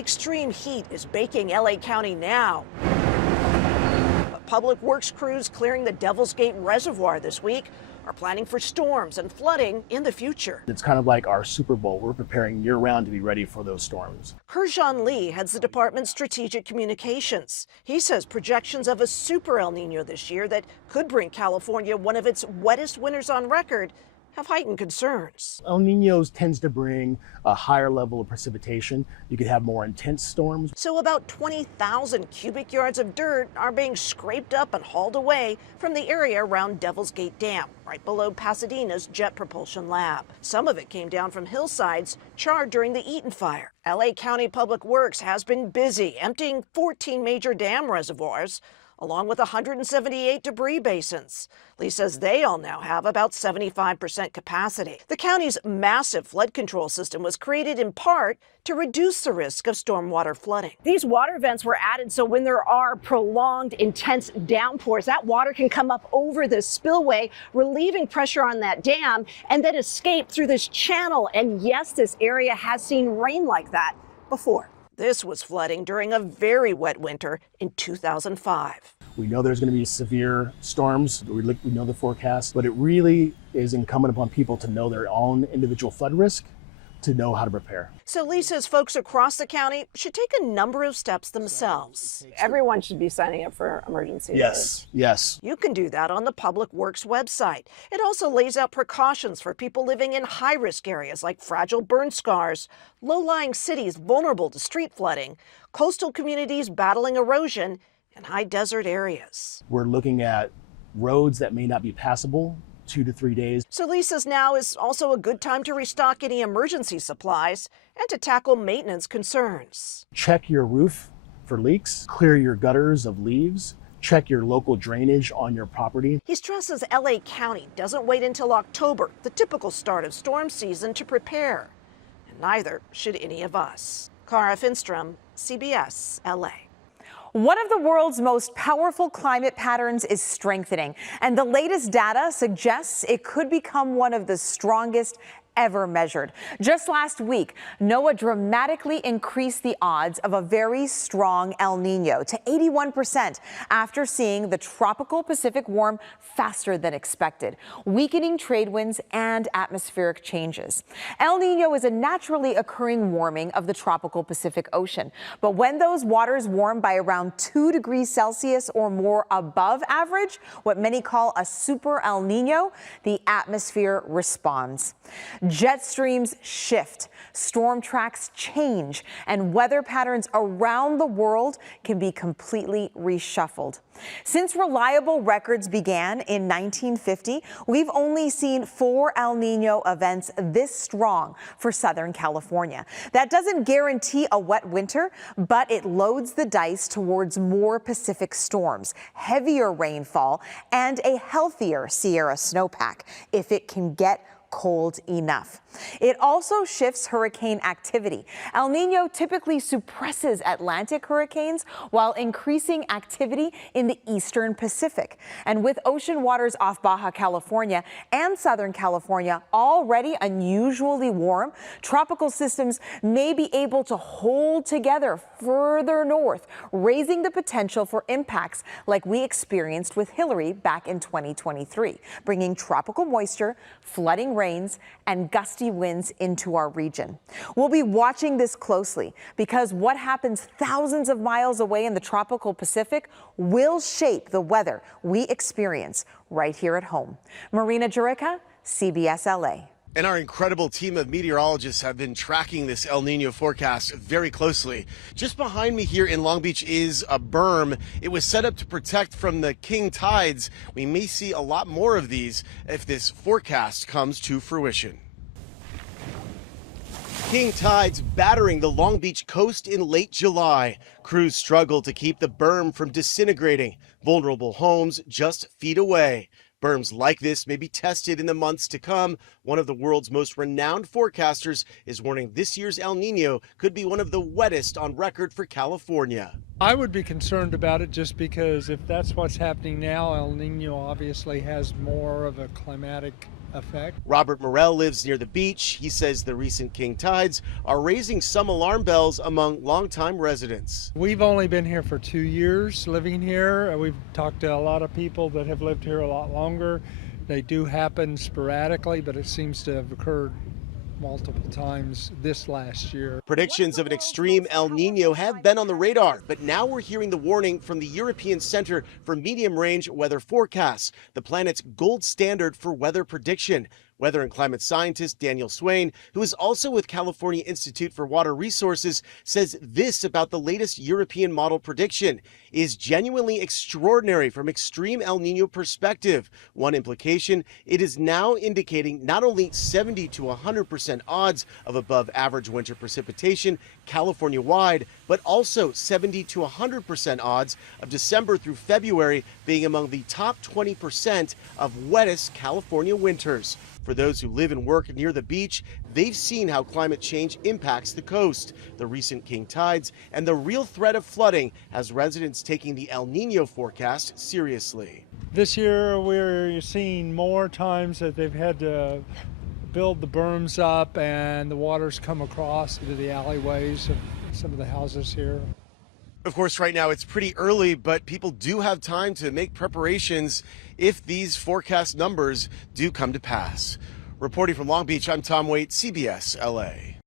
Extreme heat is baking LA County now. But public works crews clearing the Devil's Gate Reservoir this week are planning for storms and flooding in the future. It's kind of like our Super Bowl. We're preparing year-round to be ready for those storms. Herjan Lee heads the department's strategic communications. He says projections of a super El Nino this year that could bring California one of its wettest winters on record have heightened concerns. El Niños tends to bring a higher level of precipitation. You could have more intense storms. So about 20,000 cubic yards of dirt are being scraped up and hauled away from the area around Devil's Gate Dam, right below Pasadena's Jet Propulsion Lab. Some of it came down from hillsides charred during the Eaton fire. LA County Public Works has been busy emptying 14 major dam reservoirs, along with 178 debris basins. Lee says they all now have about 75% capacity. The county's massive flood control system was created in part to reduce the risk of stormwater flooding. These water vents were added so when there are prolonged, intense downpours, that water can come up over the spillway, relieving pressure on that dam, and then escape through this channel. And yes, this area has seen rain like that before. This was flooding during a very wet winter in 2005. We know there's going to be severe storms. We know the forecast, but it really is incumbent upon people to know their own individual flood risk, to know how to prepare. So Lee says folks across the county should take a number of steps themselves. Everyone should be signing up for emergency Yes, yes. You can do that on the Public Works website. It also lays out precautions for people living in high-risk areas like fragile burn scars, low-lying cities vulnerable to street flooding, coastal communities battling erosion, and high desert areas. We're looking at roads that may not be passable 2 to 3 days. So Lee says now is also a good time to restock any emergency supplies and to tackle maintenance concerns. Check your roof for leaks, clear your gutters of leaves, check your local drainage on your property. He stresses LA County doesn't wait until October, the typical start of storm season, to prepare. And neither should any of us. Cara Finstrom, CBS, LA. One of the world's most powerful climate patterns is strengthening, and the latest data suggests it could become one of the strongest ever measured. Just last week, NOAA dramatically increased the odds of a very strong El Nino to 81% after seeing the tropical Pacific warm faster than expected, weakening trade winds and atmospheric changes. El Nino is a naturally occurring warming of the tropical Pacific Ocean, but when those waters warm by around 2 degrees Celsius or more above average, what many call a super El Nino, the atmosphere responds. Jet streams shift, storm tracks change, and weather patterns around the world can be completely reshuffled. Since reliable records began in 1950, we've only seen 4 El Nino events this strong for Southern California. That doesn't guarantee a wet winter, but it loads the dice towards more Pacific storms, heavier rainfall, and a healthier Sierra snowpack if it can get cold enough. It also shifts hurricane activity. El Nino typically suppresses Atlantic hurricanes while increasing activity in the eastern Pacific. And with ocean waters off Baja California and Southern California already unusually warm, tropical systems may be able to hold together further north, raising the potential for impacts like we experienced with Hillary back in 2023, bringing tropical moisture, flooding rains, and gusty winds into our region. We'll be watching this closely because what happens thousands of miles away in the tropical Pacific will shape the weather we experience right here at home. Marina Jurica, CBS LA. And our incredible team of meteorologists have been tracking this El Nino forecast very closely. Just behind me here in Long Beach is a berm. It was set up to protect from the king tides. We may see a lot more of these if this forecast comes to fruition. King tides battering the Long Beach coast in late July. Crews struggle to keep the berm from disintegrating. Vulnerable homes just feet away. Berms like this may be tested in the months to come. One of the world's most renowned forecasters is warning this year's El Nino could be one of the wettest on record for California. I would be concerned about it just because if that's what's happening now, El Nino obviously has more of a climatic effect. Robert Morell lives near the beach. He says the recent king tides are raising some alarm bells among longtime residents. We've only been here for 2 years living here. We've talked to a lot of people that have lived here a lot longer. They do happen sporadically, but it seems to have occurred multiple times this last year. Predictions of an extreme El Niño have been on the radar, but now we're hearing the warning from the European Center for Medium Range Weather Forecasts, the planet's gold standard for weather prediction. Weather and climate scientist Daniel Swain, who is also with California Institute for Water Resources, says this about the latest European model prediction is genuinely extraordinary from extreme El Niño perspective. One implication, it is now indicating not only 70 to 100% odds of above average winter precipitation California-wide, but also 70 to 100% odds of December through February being among the top 20% of wettest California winters. For those who live and work near the beach, they've seen how climate change impacts the coast, the recent king tides, and the real threat of flooding has residents taking the El Niño forecast seriously. This year we're seeing more times that they've had to build the berms up and the water's come across into the alleyways of some of the houses here. Of course, right now it's pretty early, but people do have time to make preparations if these forecast numbers do come to pass. Reporting from Long Beach, I'm Tom Waite, CBS LA.